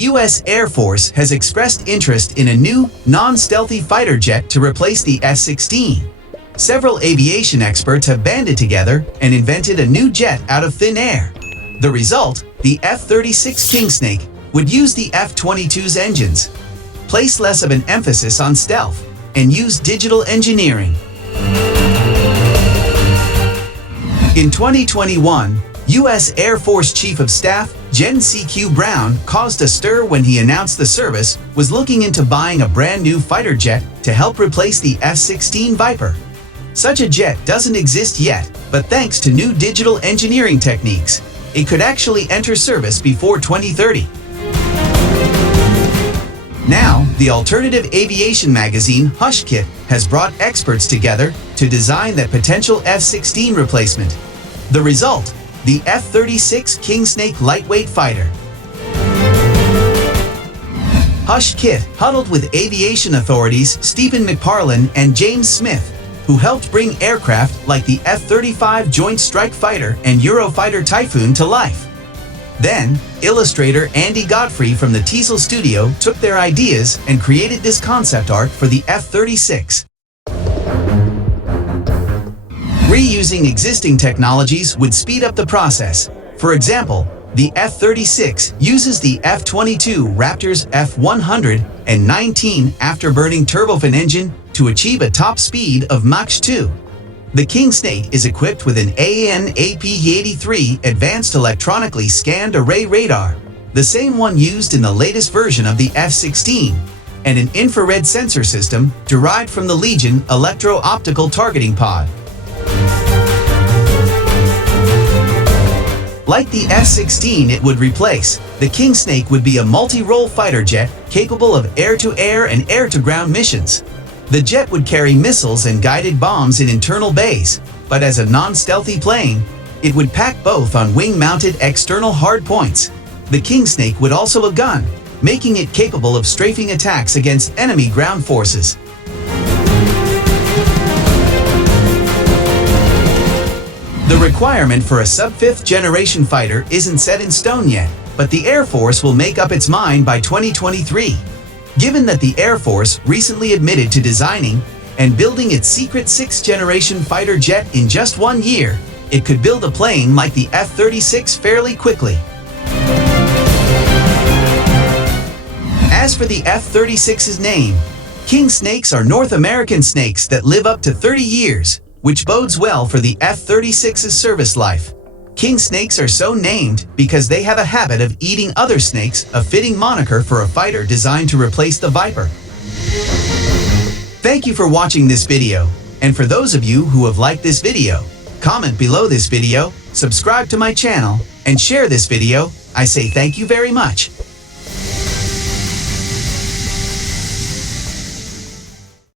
U.S. Air Force has expressed interest in a new, non-stealthy fighter jet to replace the F-16. Several aviation experts have banded together and invented a new jet out of thin air. The result, the F-36 Kingsnake, would use the F-22's engines, place less of an emphasis on stealth, and use digital engineering. In 2021, U.S. Air Force Chief of Staff Gen C.Q. Brown caused a stir when he announced the service was looking into buying a brand new fighter jet to help replace the F-16 Viper. Such a jet doesn't exist yet, but thanks to new digital engineering techniques, it could actually enter service before 2030. Now, the alternative aviation magazine Hush Kit has brought experts together to design that potential F-16 replacement. The result, the F-36 Kingsnake lightweight fighter. Hush Kit huddled with aviation authorities Stephen McParlin and James Smith, who helped bring aircraft like the F-35 Joint Strike Fighter and Eurofighter Typhoon to life. Then, illustrator Andy Godfrey from the Teasel Studio took their ideas and created this concept art for the F-36. Reusing existing technologies would speed up the process. For example, the F-36 uses the F-22 Raptor's F-119 afterburning turbofan engine to achieve a top speed of Mach 2. The Kingsnake is equipped with an AN/AP-83 advanced electronically scanned array radar, the same one used in the latest version of the F-16, and an infrared sensor system derived from the Legion electro-optical targeting pod. Like the F-16 it would replace, the Kingsnake would be a multi-role fighter jet capable of air-to-air and air-to-ground missions. The jet would carry missiles and guided bombs in internal bays, but as a non-stealthy plane, it would pack both on wing-mounted external hardpoints. The Kingsnake would also have a gun, making it capable of strafing attacks against enemy ground forces. The requirement for a sub-5th generation fighter isn't set in stone yet, but the Air Force will make up its mind by 2023. Given that the Air Force recently admitted to designing and building its secret 6th generation fighter jet in just 1 year, it could build a plane like the F-36 fairly quickly. As for the F-36's name, Kingsnakes are North American snakes that live up to 30 years, which bodes well for the F-36's service life. Kingsnakes are so named because they have a habit of eating other snakes, a fitting moniker for a fighter designed to replace the Viper. Thank you for watching this video, and for those of you who have liked this video, comment below this video, subscribe to my channel, and share this video. I say thank you very much.